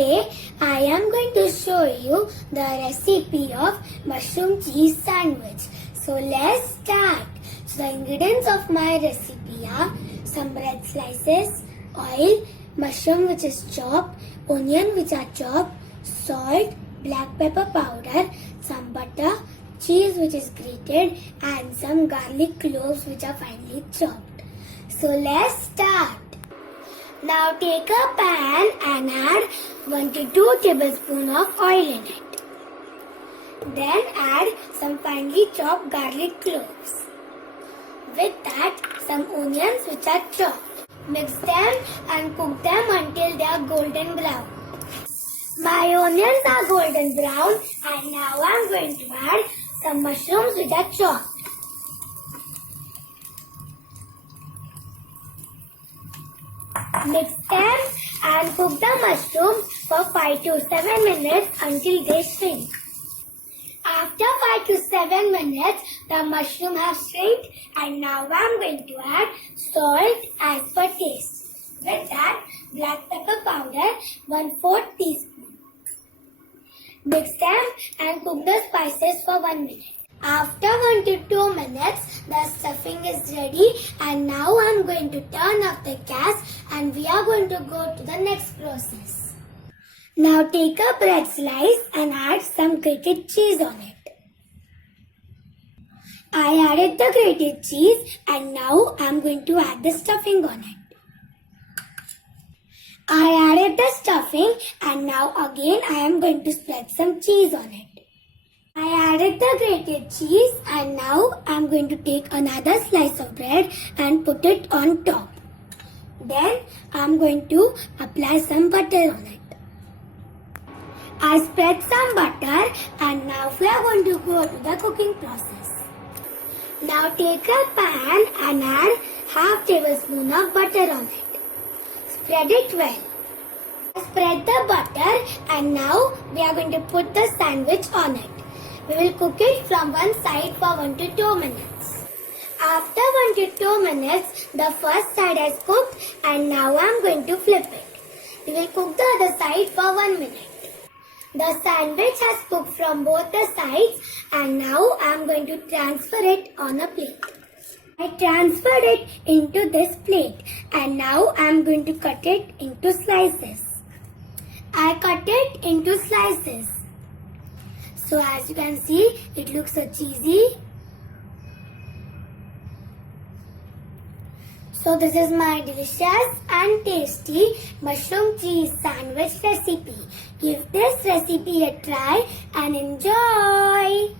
Today I am going to show you the recipe of mushroom cheese sandwich. So let's start. So the ingredients of my recipe are some bread slices, oil, mushroom which is chopped, onion which are chopped, salt, black pepper powder, some butter, cheese which is grated and some garlic cloves which are finely chopped. So let's start. Now take a pan and add 1 to 2 tablespoons of oil in it. Then add some finely chopped garlic cloves. With that, some onions which are chopped. Mix them and cook them until they are golden brown. My onions are golden brown and now I am going to add some mushrooms which are chopped. Mix them and cook the mushrooms for 5 to 7 minutes until they shrink. After 5 to 7 minutes, the mushroom has shrunk and now I am going to add salt as per taste. With that, black pepper powder 1/4 teaspoon. Mix them and cook the spices for 1 minute. After 1 to 2 minutes, the stuffing is ready and now I am going to turn off the gas and we are going to go to the next process. Now take a bread slice and add some grated cheese on it. I added the grated cheese and now I am going to add the stuffing on it. I added the stuffing and now again I am going to spread some cheese on it. I added the grated cheese and now I am going to take another slice of bread and put it on top. Then I am going to apply some butter on it. I spread some butter and now we are going to go to the cooking process. Now take a pan and add half tablespoon of butter on it. Spread it well. Spread the butter and now we are going to put the sandwich on it. We will cook it from one side for 1 to 2 minutes. After 1 to 2 minutes, the first side has cooked and now I am going to flip it. We will cook the other side for 1 minute. The sandwich has cooked from both the sides and now I am going to transfer it on a plate. I transferred it into this plate and now I am going to cut it into slices. I cut it into slices. So as you can see, it looks so cheesy. So this is my delicious and tasty mushroom cheese sandwich recipe. Give this recipe a try and enjoy.